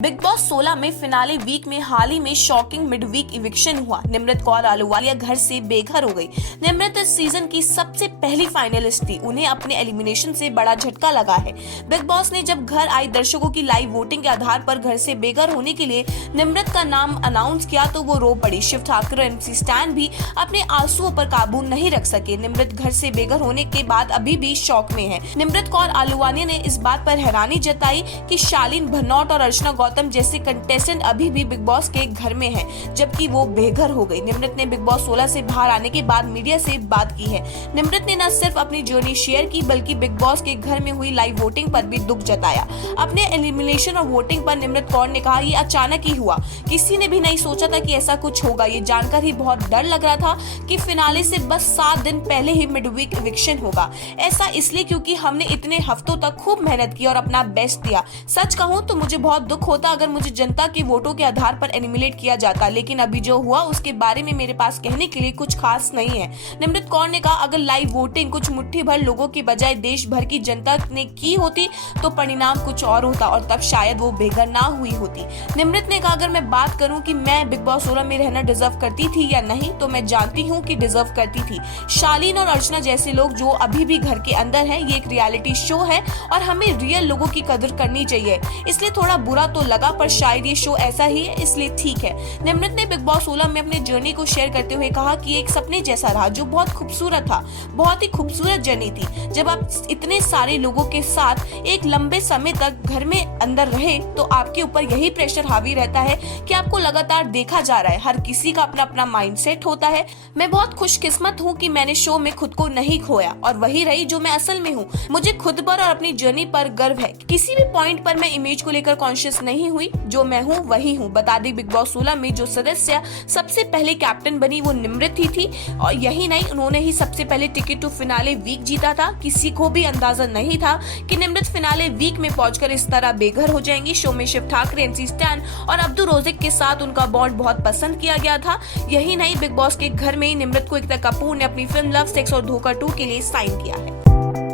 Big boss 16 में finale week में हाल ही में शॉकिंग मिड वीक इविक्शन हुआ। निमृत कौर आलूवालिया घर से बेघर हो गई। निमृत इस सीजन की सबसे पहली फाइनलिस्ट थी। उन्हें अपने एलिमिनेशन से बड़ा झटका लगा है। बिग बॉस ने जब घर आए दर्शकों की लाइव वोटिंग के आधार पर घर से बेघर होने के लिए निमृत का नाम अनाउंस किया तो वो रो पड़ी। शिव ठाकरे और MC स्टैन भी अपने आंसुओं पर काबू नहीं रख सके। निमृत घर से बेघर होने के बाद अभी भी शॉक में है। निमृत कौर आलूवालिया ने इस बात पर हैरानी जताई कि शालीन भनोट और अर्चना गौतम जैसे कंटेस्टेंट अभी भी बिग बॉस के घर में हैं, जबकि वो बेघर हो गई। निमृत ने बिग बॉस 16 से बाहर आने के बाद मीडिया से बात की है। निमृत ने न सिर्फ अपनी जर्नी शेयर की बल्कि बिग बॉस के घर में हुई लाइव वोटिंग पर भी दुख जताया। अपने एलिमिनेशन और वोटिंग पर निमृत कौर ने कहा, ये अचानक ही हुआ, किसी ने भी नहीं सोचा था कि ऐसा कुछ होगा। ये जानकर ही बहुत डर लग रहा था कि फिनाले से बस 7 दिन पहले ही मिड वीक इविक्शन होगा। ऐसा इसलिए क्योंकि हमने इतने हफ्तों तक खूब मेहनत की और अपना बेस्ट दिया। सच कहूँ तो मुझे बहुत दुख होता अगर मुझे जनता के वोटों के आधार पर एलिमिनेट किया जाता, लेकिन अभी जो हुआ उसके बारे में मेरे पास कहने के लिए कुछ खास नहीं है। निमृत कौर ने कहा, अगर लाइव वोटिंग कुछ मुट्ठी भर लोगों की बजाय देश भर की जनता ने की होती तो परिणाम कुछ और होता और तब शायद वो बेघर ना हुई होती। निमृत ने कहा, अगर मैं बात करूं कि मैं बिग बॉस 16 में रहना डिजर्व करती थी या नहीं तो मैं जानती हूं कि डिजर्व करती थी। शालीन और अर्चना जैसे लोग जो अभी भी घर के अंदर हैं, ये एक रियलिटी शो है और हमें रियल लोगों की कदर करनी चाहिए। इसलिए थोड़ा बुरा तो लगा पर शायद ये शो ऐसा ही है इसलिए ठीक है। निमृत ने बिग बॉस 16 में अपने जर्नी को शेयर करते हुए कहा कि एक सपने जैसा रहा जो बहुत खूबसूरत था। बहुत ही खूबसूरत जर्नी थी। जब आप इतने सारे लोगों के साथ एक लंबे समय तक घर में अंदर रहे तो आपके ऊपर यही प्रेशर हावी रहता है कि आपको लगातार देखा जा रहा है। हर किसी का अपना अपना माइंडसेट होता है। मैं बहुत खुशकिस्मत हूँ कि मैंने शो में खुद को नहीं खोया और वही रही जो मैं असल में हूँ। मुझे खुद पर और अपनी जर्नी पर गर्व है। किसी भी पॉइंट पर मैं इमेज को लेकर कॉन्शियस नहीं हुई। जो मैं हूँ वही हूँ। बता दें, बिग बॉस 16 में जो सदस्य सबसे पहले कैप्टन बनी वो निमृत ही थी और यही नहीं, उन्होंने ही सबसे पहले टिकट टू फिनाले वीक जीता था। किसी को भी अंदाजा नहीं था कि निमृत फिनाले वीक में पहुंचकर इस तरह बेघर हो जाएंगी। शो में शिव ठाकरे, MC स्टैन और अब्दुल रोजिक के साथ उनका बॉन्ड बहुत पसंद किया गया था। यही नहीं, बिग बॉस के घर में ही निमृत को एकता कपूर ने अपनी फिल्म लव, सेक्स और धोखा 2 के लिए साइन किया है।